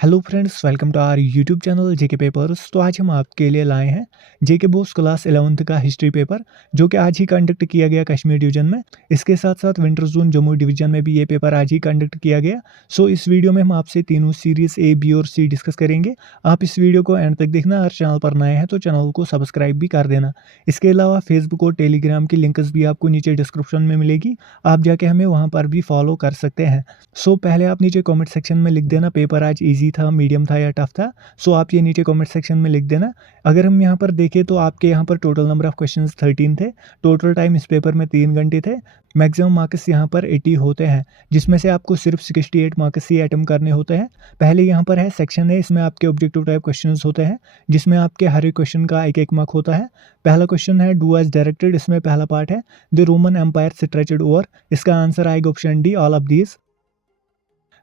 Hello friends, welcome to our YouTube channel JK papers. तो आज हम आपके लिए लाए हैं जेके बोस क्लास 11th का हिस्ट्री पेपर, जो कि आज ही कंडक्ट किया गया कश्मीर डिवीजन में। इसके साथ साथ विंटर जोन जम्मू डिवीजन में भी ये पेपर आज ही कंडक्ट किया गया। सो इस वीडियो में हम आपसे तीनों सीरीज ए, बी और सी डिस्कस करेंगे। आप इस वीडियो को एंड तक देखना। अगर चैनल पर नए हैं तो चैनल को सब्सक्राइब भी कर देना। इसके अलावा फेसबुक और टेलीग्राम की लिंक्स भी आपको नीचे डिस्क्रिप्शन में मिलेगी, आप जाके हमें वहाँ पर भी फॉलो कर सकते हैं। सो पहले आप नीचे कमेंट सेक्शन में लिख देना पेपर आज इजी था, मीडियम था या टफ था। सो आप ये नीचे कमेंट सेक्शन में लिख देना। अगर हम यहाँ पर देखें तो आपके यहाँ पर टोटल नंबर ऑफ क्वेश्चंस 13 थे। टोटल टाइम इस पेपर में 3 घंटे थे। मैक्सिमम मार्क्स यहाँ पर 80 होते हैं, जिसमें से आपको सिर्फ 68 मार्क्स ही अटेम्प्ट करने होते हैं। पहले यहाँ पर है सेक्शन है, इसमें आपके ऑब्जेक्टिव टाइप क्वेश्चन होते हैं, जिसमें आपके हर एक क्वेश्चन का एक एक मार्क होता है। पहला क्वेश्चन है डू एज डायरेक्टेड। इसमें पहला पार्ट है the Roman empire stretched over. इसका आंसर आएगा option D, all of these.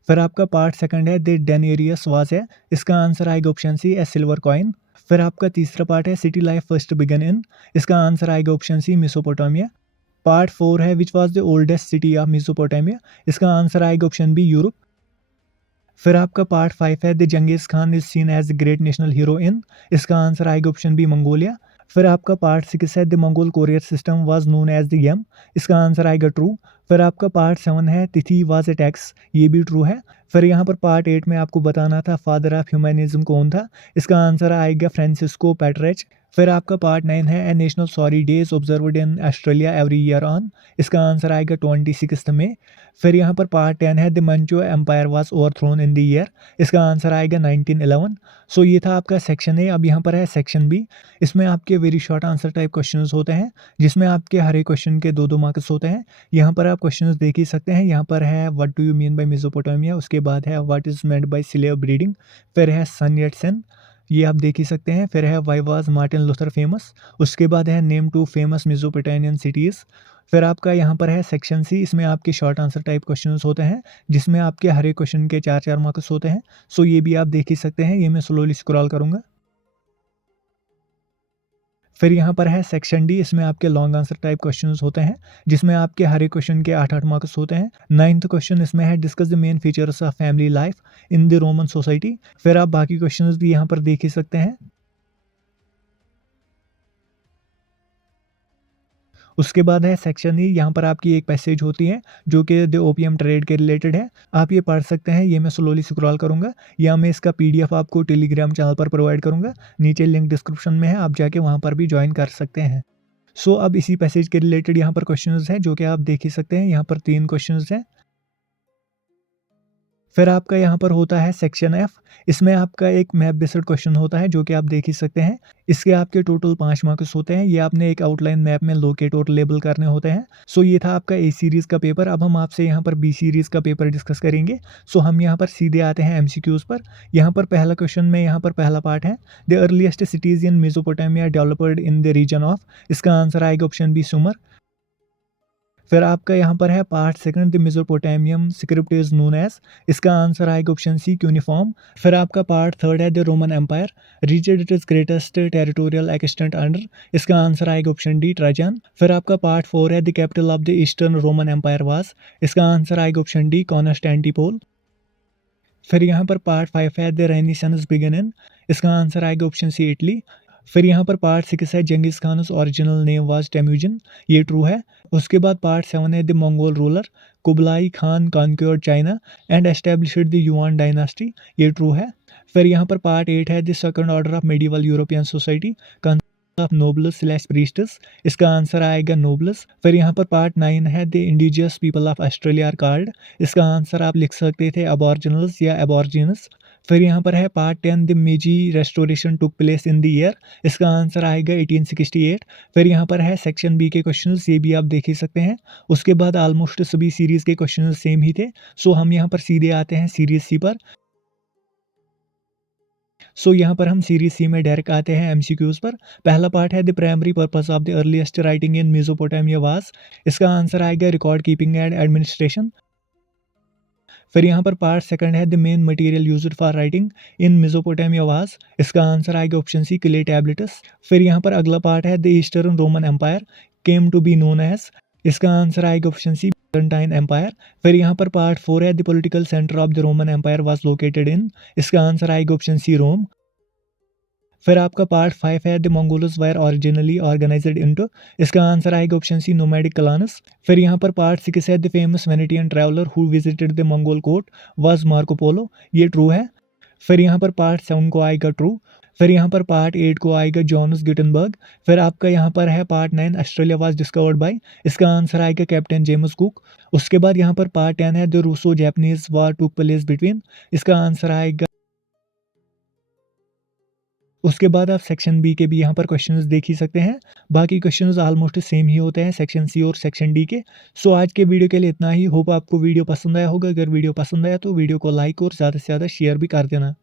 फिर आपका पार्ट सेकंड है द डेनेरियस वाज है। इसका आंसर आएगा option C, a silver coin. फिर आपका तीसरा पार्ट है city life first began in. इसका आंसर आएगा ऑप्शन सी, मेसोपोटामिया। पार्ट 4 है which was the oldest city of Mesopotamia. इसका आंसर आएगा ऑप्शन बी, यूरोप। फिर आपका पार्ट 5 है the Genghis Khan is seen as the great national hero in. इसका answer आएगा ऑप्शन बी, मंगोलिया। फिर आपका पार्ट 6 है the Mongol courier system was known as the Yam. इसका आंसर आएगा ट्रू। फिर आपका पार्ट 7 है तिथि वाज ए टैक्स। ये भी ट्रू है। फिर यहाँ पर पार्ट 8 में आपको बताना था फादर ऑफ ह्यूमैनिज्म कौन था। इसका आंसर आएगा फ्रांसिस्को पेट्रेच। फिर आपका पार्ट 9 है a national sorry days observed in Australia every year on. इसका आंसर आएगा 26 मई। फिर यहाँ पर पार्ट 10 है the Manchu empire was overthrown in the year. इसका आंसर आएगा 1911। सो ये था आपका सेक्शन ए। अब यहाँ पर है सेक्शन बी। इसमें आपके very short answer type questions होते हैं, जिसमें आपके हर एक क्वेश्चन के 2-2 मार्क्स होते हैं। यहाँ पर आप क्वेश्चंस देख ही सकते हैं। यहाँ पर है what do you mean by Mesopotamia. उसके बाद है what is meant by slave breeding. फिर है सन येट सन, ये आप देख ही सकते हैं। फिर है why was Martin Luther famous. उसके बाद है name two famous Mesopotamian cities. फिर आपका यहाँ पर है सेक्शन सी। इसमें आपके शॉर्ट आंसर टाइप क्वेश्चंस होते हैं, जिसमें आपके हर एक क्वेश्चन के 4-4 मार्क्स होते हैं। सो ये भी आप देख ही सकते हैं। ये मैं स्लोली स्क्रॉल करूँगा। फिर यहाँ पर है सेक्शन डी। इसमें आपके लॉन्ग आंसर टाइप क्वेश्चंस होते हैं, जिसमें आपके हर एक क्वेश्चन के 8-8 मार्क्स होते हैं। 9th क्वेश्चन इसमें है discuss the main features of family life in the Roman society. फिर आप बाकी क्वेश्चंस भी यहाँ पर देख ही सकते हैं। उसके बाद है सेक्शन ई। यहाँ पर आपकी एक पैसेज होती है जो कि द ओपीएम ट्रेड के रिलेटेड है। आप ये पढ़ सकते हैं। ये मैं स्लोली स्क्रॉल करूँगा, या मैं इसका पीडीएफ आपको टेलीग्राम चैनल पर प्रोवाइड करूँगा। नीचे लिंक डिस्क्रिप्शन में है, आप जाके वहाँ पर भी ज्वाइन कर सकते हैं। सो अब इसी पैसेज के रिलेटेड यहाँ पर क्वेश्चंस हैं, जो कि आप देख ही सकते हैं। यहाँ पर 3 क्वेश्चंस हैं। फिर आपका यहाँ पर होता है सेक्शन एफ। इसमें आपका एक मैप बेस्ड क्वेश्चन होता है, जो कि आप देख ही सकते हैं। इसके आपके टोटल 5 मार्क्स होते हैं। ये आपने एक आउटलाइन मैप में लोकेट और लेबल करने होते हैं। सो ये था आपका ए सीरीज़ का पेपर। अब हम आपसे यहाँ पर बी सीरीज़ का पेपर डिस्कस करेंगे। सो हम यहाँ पर सीधे आते हैं एमसीक्यूज़ पर। यहाँ पर पहला क्वेश्चन में यहाँ पर पहला पार्ट है the earliest cities in Mesopotamia developed in the region of. इसका आंसर आएगा ऑप्शन बी, सुमर। फिर आपका यहाँ पर है part second the Mesopotamian script is known as. इसका आंसर आएगा ऑप्शन सी, क्यूनिफॉर्म। फिर आपका पार्ट थर्ड है the Roman empire reached it is greatest territorial extent under. इसका आंसर आएगा ऑप्शन डी, ट्राजन। फिर आपका पार्ट 4 है the capital of the eastern Roman empire was. इसका आंसर आएगा ऑप्शन डी, कॉन्स्टेंटिनोपल। फिर यहाँ पर पार्ट 5 है द रेनेसांस बिगन इन। इसका आंसर आएगा ऑप्शन सी, इटली। फिर यहाँ पर पार्ट 6 है Genghis Khan original name was Temujin. ये ट्रू है। उसके बाद पार्ट 7 है the Mongol ruler Kublai Khan conquered China and established the Yuan dynasty. ये ट्रू है। फिर यहाँ पर पार्ट 8 है the second order of medieval European society of nobles slash priests. इसका आंसर आएगा नोबल्स। फिर यहाँ पर पार्ट 9 है the indigenous people of Australia are called. इसका आंसर आप लिख सकते थे अबॉर्जिनल्स या एबॉर्जिनस। फिर यहाँ पर है पार्ट 10 द मेजी restoration took place in the year. इसका आंसर आएगा 1868। फिर यहाँ पर है सेक्शन बी के क्वेश्चंस, ये भी आप देख ही सकते हैं। उसके बाद ऑलमोस्ट सभी सीरीज़ के क्वेश्चंस सेम ही थे। सो हम यहाँ पर सीधे आते हैं सीरीज सी पर। सो यहाँ पर हम सीरीज सी में डायरेक्ट आते हैं एमसीक्यूज पर। पहला पार्ट है the primary purpose of the earliest writing in Mesopotamia was. इसका आंसर आएगा रिकॉर्ड कीपिंग एंड एडमिनिस्ट्रेशन। फिर यहाँ पर पार्ट सेकंड है the main material used for writing in Mesopotamia was. इसका आंसर आएगा ऑप्शन सी, क्ले टैबलेट्स। फिर यहाँ पर अगला पार्ट है the eastern Roman empire came to be known as. इसका आंसर आएगा ऑप्शन सी, बाइजेंटाइन एम्पायर। फिर यहाँ पर पार्ट 4 है the political centre of the Roman empire was located in. इसका आंसर आएगा ऑप्शन सी रोम। फिर आपका पार्ट 5 है the Mongols were originally organised into. इसका आंसर आएगा ऑप्शन सी नोमैडिक क्लान्स। फिर यहाँ पर पार्ट 6 है the famous Venetian traveller who visited the Mongol court was Marco Polo. ये ट्रू है। फिर यहाँ पर पार्ट 7 को आएगा ट्रू। फिर यहाँ पर पार्ट 8 को आएगा जॉनस गुटेनबर्ग। फिर आपका यहाँ पर है part 9 Australia was discovered by. इसका आंसर आएगा कैप्टन जेम्स कुक। उसके बाद यहाँ पर पार्ट 10 है the Russo Japanese war took place between. इसका आंसर आएगा। उसके बाद आप सेक्शन बी के भी यहाँ पर क्वेश्चंस देख ही सकते हैं। बाकी क्वेश्चंस ऑलमोस्ट सेम ही होते हैं सेक्शन सी और सेक्शन डी के। सो आज के वीडियो के लिए इतना ही। होप आपको वीडियो पसंद आया होगा। अगर वीडियो पसंद आया तो वीडियो को लाइक और ज़्यादा से ज़्यादा शेयर भी कर देना।